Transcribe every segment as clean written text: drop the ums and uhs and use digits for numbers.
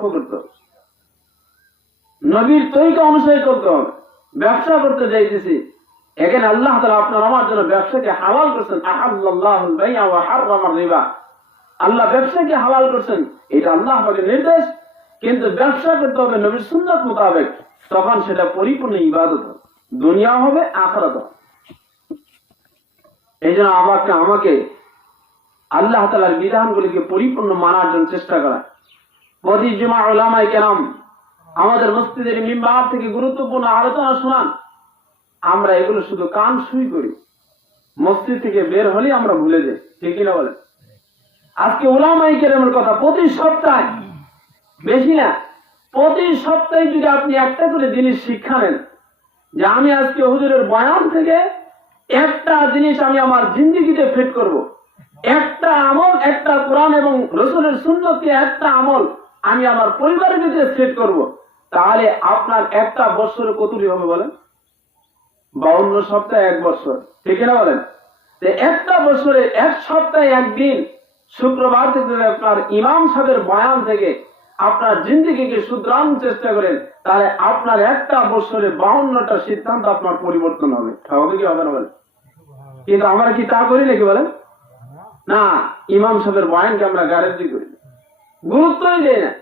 লক্ষ্য করতে হবে, নবীর তরিকা অনুসরণ করতে হবে। ব্যবসা করতে যাইতেছি, এখানে আল্লাহ তাআলা আপনার আমার জন্য ব্যবসাকে হালাল করেছেন। আহাল্লাল্লাহুল বাই'a ওয়া হাররামার রিবা, আল্লাহ ব্যবসাকে হালাল করেছেন, এটা আল্লাহ পাকের নির্দেশ। কিন্তু ব্যবসা করতে হবে নবীর সুন্নাত মোতাবেক, তখন সেটা পরিপূর্ণ ইবাদত হবে, দুনিয়া হবে আখিরাত হবে। এই জন্য আমাকে আল্লাহ তাআলার বিধানগুলিকে পরিপূর্ণ মানার জন্য চেষ্টা করা। প্রতি জুমা উলামায়ে কেরাম আমাদের মসজিদের মিম্বার থেকে গুরুত্বপূর্ণ আলোচনা শোনান, আমরা এগুলো শুধু কান শুই করি, মসজিদ থেকে বের হলে আমরা ভুলে যাই, ঠিক কিনা বলেন? আজকে উলামায়ে কেরামের কথা প্রতি সপ্তাহে, বেশি না, প্রতি সপ্তাহে যদি আপনি একটা করে জিনিস শিক্ষা নেন, যে আমি আজকে হুজুরের বয়ান থেকে একটা জিনিস আমি আমার জিন্দেগিতে ফিট করব, একটা আমল, একটা কোরআন এবং রাসূলের সুন্নতে একটা আমল আমি আমার পরিবারের ভিতরে সেট করব, তাহলে আপনার একটা বছরে কতটি হবে বলেন? 52 সপ্তাহে 1 বছর, ঠিক না বলেন? একটা বছরে 1 সপ্তাহে একদিন শুক্রবার থেকে আপনার ইমাম সাহেবের বয়ান থেকে আপনার জিন্দেগিকে শুধরানোর চেষ্টা করেন, তাহলে আপনার একটা বছরে 52টা সিদ্ধান্ত আপনার পরিবর্তন হবে। হবে কি হবে না বলেন? কিন্তু আমরা কি তা করি নাকি বলেন? না, ইমাম সাহেবের বয়ানকে আমরা গ্যারান্টি করি, গুরুত্বই দেয় না।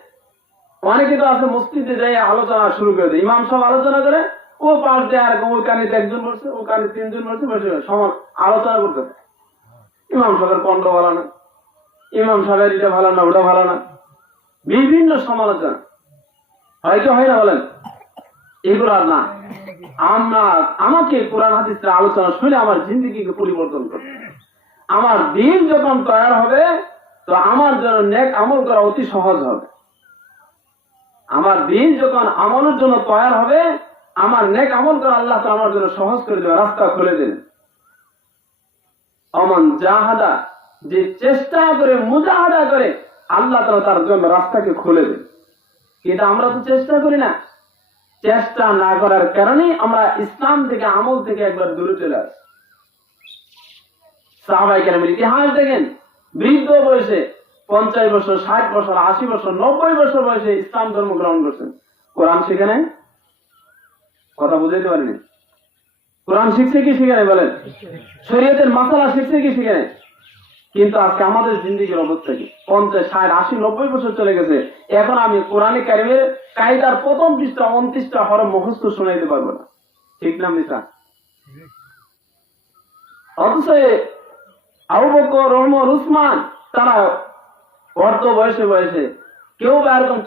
অনেকে তো আছে মসজিদে যাই আলোচনা শুরু করে দেয়, ইমাম সাহেব আলোচনা করে, ও পাশ দিয়ে আর ওই কানে 1 জন বলছে, ও কানে 3 জন বলছে, বসে সমান আলোচনা করতে। ইমাম সাহেবের কণ্ঠ ভালো না, ইমাম সাহেবের এটা ভালো না, ওটা ভালো না, বিভিন্ন সমালোচনা হয়তো হয় না বলেন? এগুলো আর না, আমাকে কোরআন হাদিসের আলোচনা শুনে আমার জিন্দেগিকে পরিবর্তন করতে, আমার দিন যখন তৈরি হবে তো আমার জন্য নেক আমল করা অতি সহজ হবে। আমার দিন যখন আমলের জন্য তৈরি হবে, আমার নেক আমল করা আল্লাহ তাআলা আমার জন্য সহজ করে দেবে, রাস্তা খুলে দেবে। অমন জাহাদা, যে চেষ্টা করে মুজাহাদা করে, আল্লাহ তাআলা তার জন্য রাস্তাকে খুলে দেবে। কিন্তু আমরা তো চেষ্টা করি না, চেষ্টা না করার কারণেই আমরা ইসলাম থেকে, আমল থেকে একবার দূরে চলে আসি। সাহাবায়ে কেরামের ইতিহাস দেখেন, বৃদ্ধ বয়সে 50 বছর, 60 বছর, 80 বছর, 90 বছর বয়সে ইসলাম ধর্ম গ্রহণ করছেন। কোরআন শিখে নাই? কথা বুঝাইতে পারিনি। কোরআন শিখছে কি শিখে নাই বলেন? শরীয়তের মাসালা শিখছে কি শিখে নাই? কিন্তু আজকে আমাদের জিন্দেগির অবস্থা কি? 50, 60, 80, 90 বছর চলে গেছে, এখন আমি কোরআনে কারিমের কায়দার প্রথম পৃষ্ঠা 29টা হরফ মুখস্থ শোনাইতে পারবো না, ঠিক না মিথ্যা? অথচ আবু বকর, ওমর, উসমান তারা অর্ধ বয়সে কেউ বা এরকম